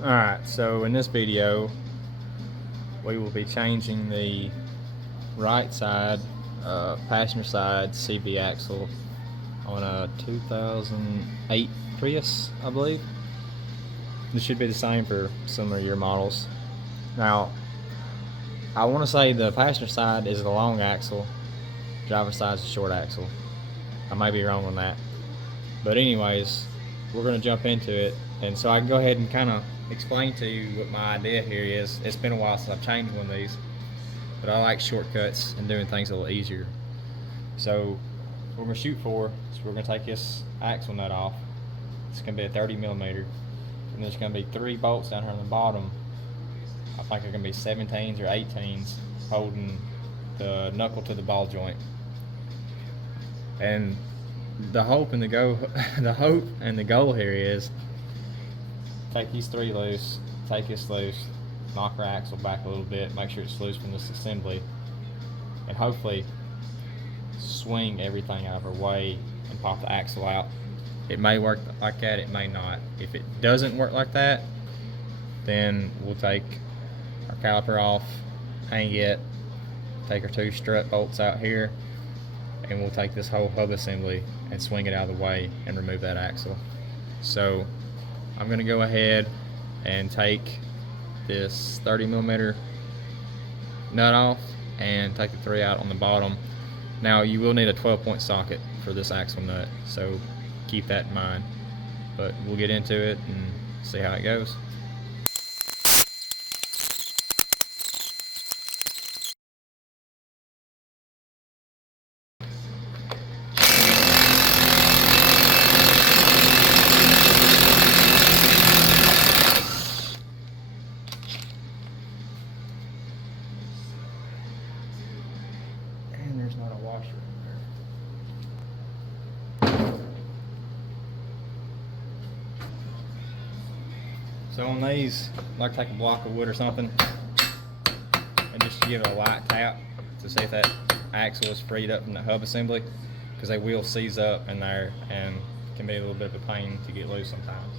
Alright, so in this video we will be changing the right side passenger side CV axle on a 2008 Prius, I believe. This should be the same for similar year models. Now, I want to say the passenger side is the long axle, driver's side is the short axle. I might be wrong on that. But anyways, we're going to jump into it. And so I can go ahead and kind of explain to you what my idea here is. It's been a while since I've changed one of these, but I like shortcuts and doing things a little easier. So what we're going to shoot for is we're going to take this axle nut off. It's going to be a 30mm, and there's going to be 3 bolts down here on the bottom. I think they're going to be 17s or 18s holding the knuckle to the ball joint. And the hope and the goal here is take these 3 loose, take this loose, knock our axle back a little bit, make sure it's loose from this assembly, and hopefully swing everything out of our way and pop the axle out. It may work like that, it may not. If it doesn't work like that, then we'll take our caliper off, hang it, take our 2 strut bolts out here, and we'll take this whole hub assembly and swing it out of the way and remove that axle. So I'm going to go ahead and take this 30mm nut off and take the 3 out on the bottom. Now you will need a 12-point socket for this axle nut, so keep that in mind. But we'll get into it and see how it goes. There's not a washer in there. So on these, I like to take a block of wood or something and just give it a light tap to see if that axle is freed up from the hub assembly, because they will seize up in there and can be a little bit of a pain to get loose sometimes.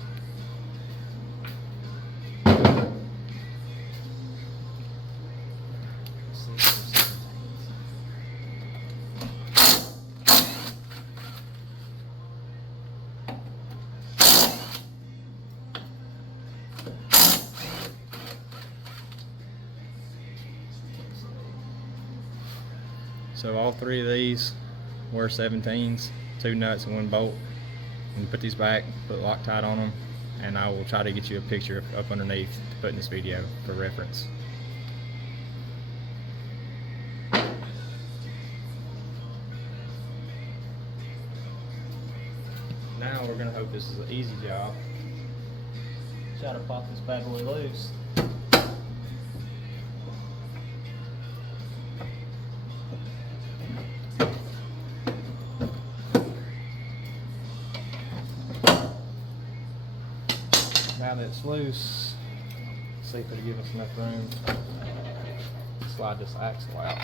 So all 3 of these were 17s, 2 nuts and 1 bolt. And put these back, put Loctite on them, and I will try to get you a picture up underneath to put in this video for reference. Now we're going to hope this is an easy job. Try to pop this bad boy loose. Now that it's loose, let's see if it'll give us enough room to slide this axle out.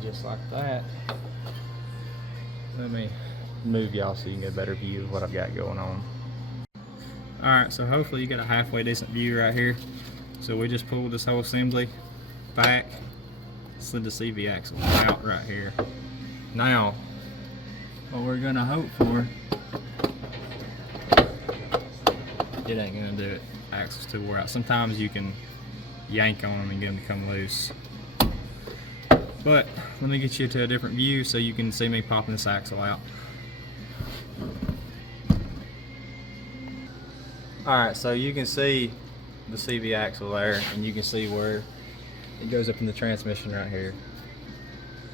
Just like that. Let me move y'all so you can get a better view of what I've got going on. Alright, so hopefully you got a halfway decent view right here. So we just pulled this whole assembly back, slid the CV axle out right here. Now, what we're gonna hope for, it ain't gonna do it. Axle's too wore out. Sometimes you can yank on them and get them to come loose. But let me get you to a different view so you can see me popping this axle out. Alright, so you can see the CV axle there, and you can see where it goes up in the transmission right here.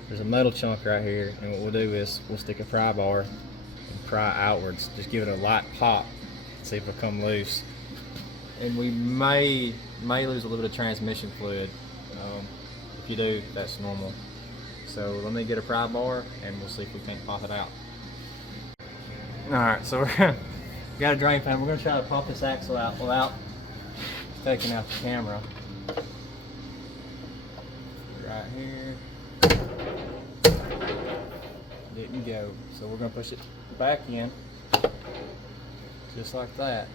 There's a metal chunk right here, and what we'll do is we'll stick a pry bar and pry outwards. Just give it a light pop, see if it'll come loose. And we may lose a little bit of transmission fluid. If you do, that's normal. So let me get a pry bar and we'll see if we can't pop it out. Alright, so we're got a drain pan. We're going to try to pop this axle out without taking out the camera. Right here. Didn't go. So we're going to push it back in. Just like that.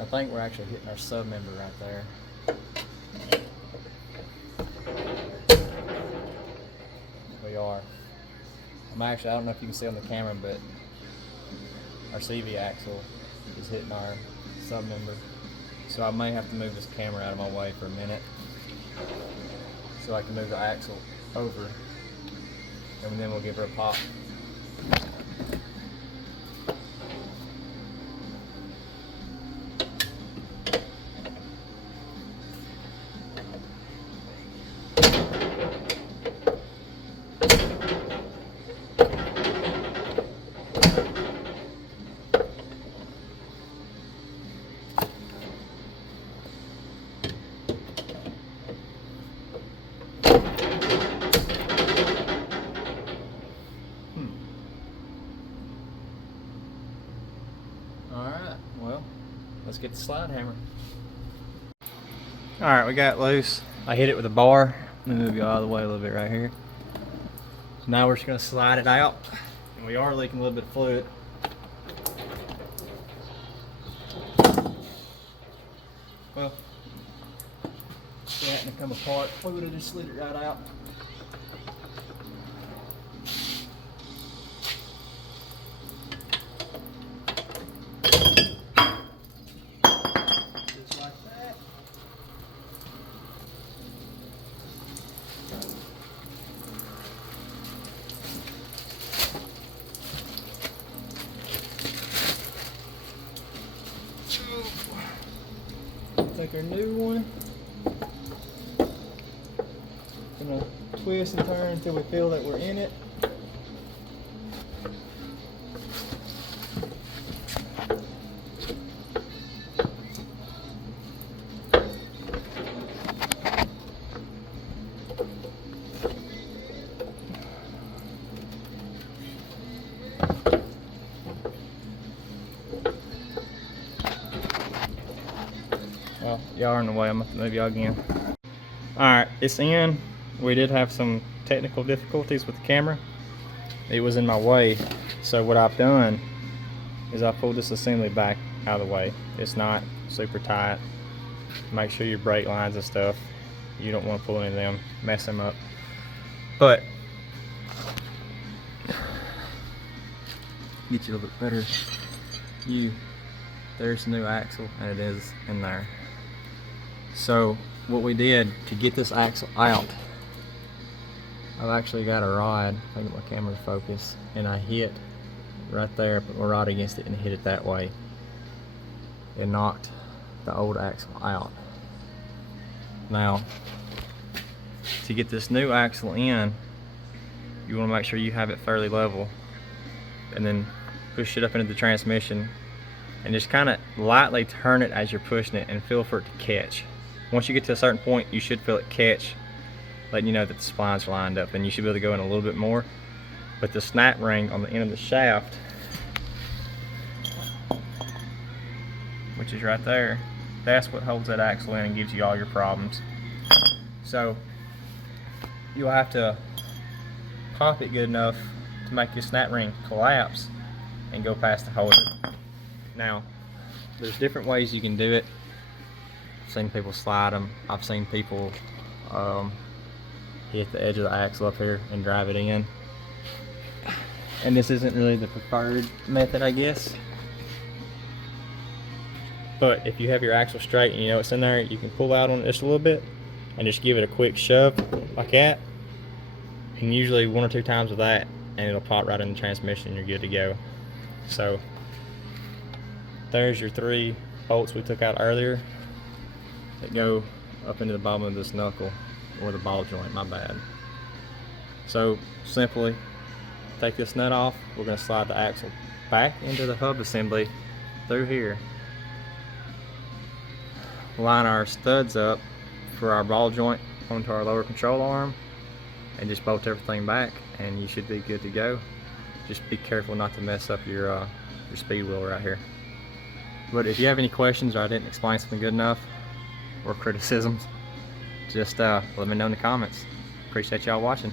I think we're actually hitting our sub member right there. We are. I don't know if you can see on the camera, but our CV axle is hitting our sub member. So I may have to move this camera out of my way for a minute so I can move the axle over, and then we'll give her a pop. Alright, well, let's get the slide hammer. Alright, we got it loose. I hit it with a bar. Let me move you out of the way a little bit right here. So now we're just going to slide it out. And we are leaking a little bit of fluid. Well, if it hadn't come apart, we would have just slid it right out. Just like that. Take our new one. Gonna twist and turn until we feel that we're in it. Well, y'all are in the way. I'm gonna have to move y'all again. Alright, it's in. We did have some technical difficulties with the camera. It was in my way. So what I've done is I pulled this assembly back out of the way. It's not super tight. Make sure your brake lines and stuff, you don't want to pull any of them, mess them up. But get you a little bit better view. There's the new axle, and it is in there. So what we did to get this axle out, I've actually got a rod, if I get my camera to focus, and I hit right there, put my rod against it and hit it that way. It knocked the old axle out. Now, to get this new axle in, you want to make sure you have it fairly level, and then push it up into the transmission and just kind of lightly turn it as you're pushing it and feel for it to catch. Once you get to a certain point, you should feel it catch, letting you know that the splines are lined up, and you should be able to go in a little bit more. But the snap ring on the end of the shaft, which is right there, that's what holds that axle in and gives you all your problems. So you'll have to pop it good enough to make your snap ring collapse and go past the holder. Now, there's different ways you can do it. I've seen people slide them. I've seen people hit the edge of the axle up here and drive it in. And this isn't really the preferred method, I guess. But if you have your axle straight and you know it's in there, you can pull out on it just a little bit and just give it a quick shove like that. And usually 1 or 2 times with that, and it'll pop right in the transmission and you're good to go. So there's your 3 bolts we took out earlier that go up into the bottom of this knuckle, or the ball joint, my bad. So simply take this nut off. We're going to slide the axle back into the hub assembly through here, line our studs up for our ball joint onto our lower control arm, and just bolt everything back, and you should be good to go. Just be careful not to mess up your speed wheel right here. But if you have any questions or I didn't explain something good enough, or criticisms, just let me know in the comments. Appreciate y'all watching.